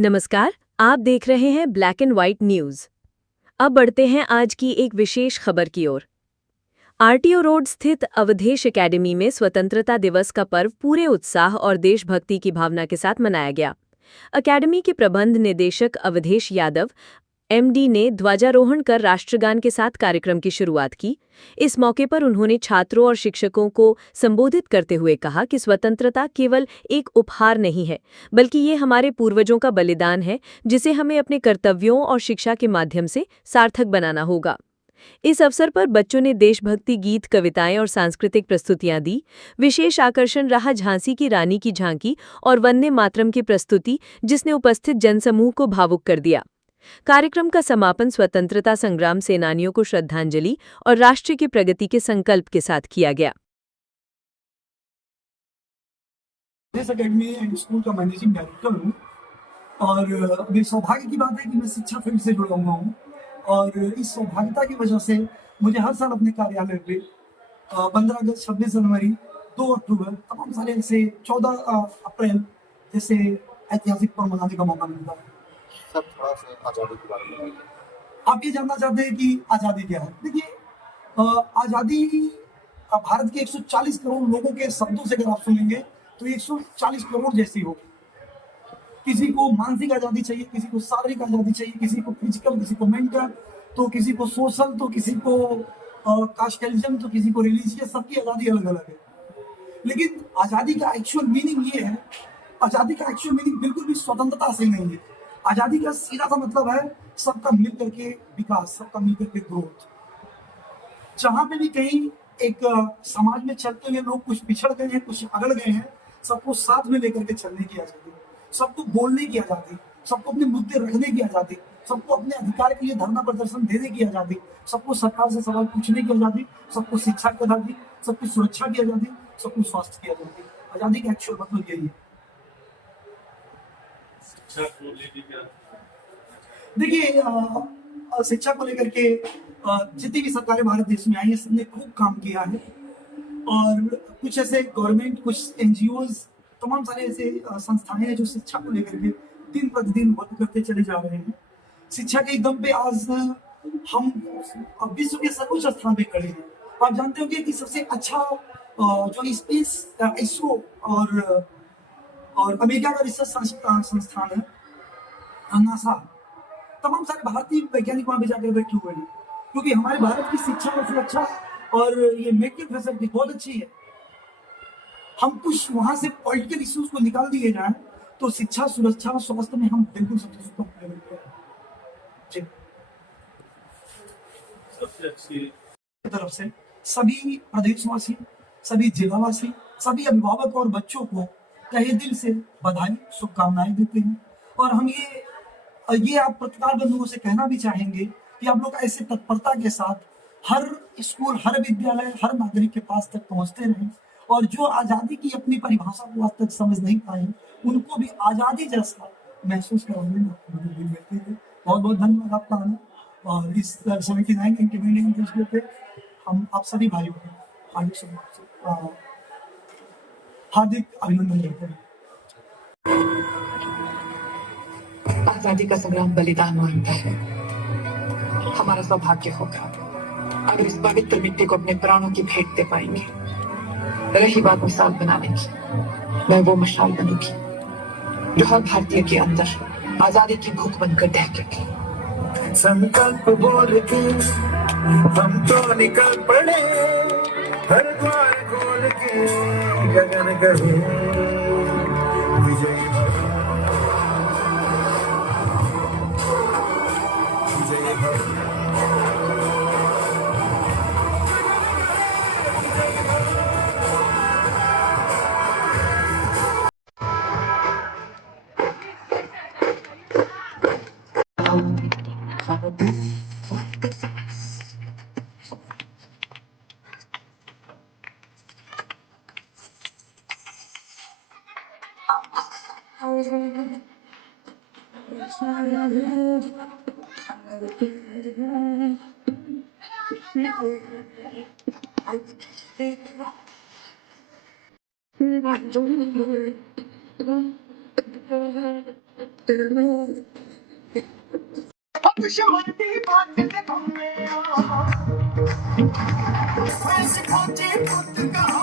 नमस्कार। आप देख रहे हैं ब्लैक एंड व्हाइट न्यूज। अब बढ़ते हैं आज की एक विशेष खबर की ओर। आरटीओ रोड स्थित अवधेश एकेडमी में स्वतंत्रता दिवस का पर्व पूरे उत्साह और देशभक्ति की भावना के साथ मनाया गया। अकेडमी के प्रबंध निदेशक अवधेश यादव एमडी ने ध्वजारोहण कर राष्ट्रगान के साथ कार्यक्रम की शुरुआत की। इस मौके पर उन्होंने छात्रों और शिक्षकों को संबोधित करते हुए कहा कि स्वतंत्रता केवल एक उपहार नहीं है, बल्कि ये हमारे पूर्वजों का बलिदान है, जिसे हमें अपने कर्तव्यों और शिक्षा के माध्यम से सार्थक बनाना होगा। इस अवसर पर बच्चों ने देशभक्ति गीत, कविताएं और सांस्कृतिक प्रस्तुतियां दी। विशेष आकर्षण रहा झांसी की रानी की झांकी और वंदे मातरम की प्रस्तुति, जिसने उपस्थित जनसमूह को भावुक कर दिया। कार्यक्रम का समापन स्वतंत्रता संग्राम सेनानियों को श्रद्धांजलि और राष्ट्र की प्रगति के संकल्प के साथ किया गया। इस एकेडमी एंड स्कूल का मैनेजिंग डायरेक्टर हूँ और मेरी सौभाग्य की बात है कि मैं शिक्षा फील्ड से जुड़ा हुआ हूँ और इस सौभाग्यता की वजह से मुझे हर साल अपने कार्यालय पे 15 अगस्त, 26 जनवरी, 2 अक्टूबर, तमाम सारे ऐसे 14 अप्रैल जैसे ऐतिहासिक पर्व मनाने का मौका मिलता है। सब थोड़ा सा आज़ादी के बारे में बताइए। आप ये जानना चाहते हैं कि आज़ादी क्या है? देखिए, आज़ादी भारत के 140 करोड़ लोगों के शब्दों से अगर आप सुनेंगे तो 140 करोड़ जैसी होगी। किसी को मानसिक आज़ादी चाहिए, किसी को शारीरिक आज़ादी चाहिए, किसी को फिजिकल, किसी को मेंटल, तो किसी को सोशल, तो किसी को कास्टलिज्म, तो किसी को रिलीजियस। सबकी आज़ादी अलग अलग है। लेकिन आज़ादी का एक्चुअल मीनिंग ये है, आज़ादी का एक्चुअल मीनिंग बिल्कुल भी स्वतंत्रता से नहीं है। आज़ादी का सीधा सा मतलब है सबका मिल करके विकास, सबका मिल करके ग्रोथ। जहां पे भी कहीं एक समाज में चलते हुए लोग कुछ पिछड़ गए हैं, कुछ अगड़ गए हैं, सबको साथ में लेकर के चलने की आज़ादी, सबको बोलने की आज़ादी, सबको अपने मुद्दे रखने की आज़ादी, सबको अपने अधिकार के लिए धरना प्रदर्शन देने की आज़ादी, सबको सरकार से सवाल पूछने की आज़ादी, सबको शिक्षा की आज़ादी, सबकी सुरक्षा की आज़ादी, सबको स्वास्थ्य की आज़ादी। आज़ादी का एक्चुअल मतलब यही है। देखिए, शिक्षा को लेकर के जितनी भी सरकारें भारत देश में आई है, सबने खूब काम किया है और कुछ ऐसे गवर्नमेंट, कुछ एनजीओज, तमाम सारे ऐसे संस्थाएं हैं जो शिक्षा को लेकर के दिन प्रतिदिन वर्क करते चले जा रहे हैं। शिक्षा के एकदम पे आज हम विश्व के सर्वोच्च स्थान पे खड़े हैं। आप जानते होंगे कि सबसे अच्छा जो स्पेस, इसरो और अमेरिका का रिसर्च संस्थान है, नासा, तमाम सारे भारतीय वैज्ञानिक वहां पे जाकर बैठे हुए हैं, क्योंकि हमारे भारत की शिक्षा और सुरक्षा और ये मेडिकल फैसिलिटी बहुत अच्छी है। हम कुछ वहां से पॉलिटिकल इश्यूज को निकाल दिए जाए तो शिक्षा, सुरक्षा और स्वास्थ्य में हम बिल्कुल सबसे टॉप लेवल पे हैं। जी, सबसे अच्छी तरफ से सभी प्रदेशवासी, सभी जिलावासी, सभी अभिभावक और बच्चों को तहे दिल से बधाई, शुभकामनाएं देते हैं। और हम ये आप पत्रकार बंधुओं से कहना भी चाहेंगे कि आप लोग ऐसे तत्परता के साथ हर स्कूल, हर विद्यालय, हर नागरिक के पास तक पहुंचते रहें और जो आज़ादी की अपनी परिभाषा को आज तक समझ नहीं पाए, उनको भी आज़ादी जैसा महसूस करवाने में आपको मदद मिलती है। बहुत बहुत धन्यवाद आपका आना और इस 79 इंडिपेंडेंस डे पे हम आप सभी भाइयों को हार्दिक अभिनंदन देते हैं। आजादी का संग्राम बलिदान मांगता है। हमारा सौभाग्य होगा अगर इस पवित्र मिट्टी को अपने प्राणों की भेंट दे पाएंगे। रही बात मिसाल बनाने की, मैं वो मशाल बनूंगी जो हर भारतीय के अंदर आजादी की भूख बनकर दहकेगी। संकल्प बोल के हम तो निकल पड़े, हर द्वार खोल के गगन कहे विजयी भव, विजयी भव। वैसे खोजे पुत कहा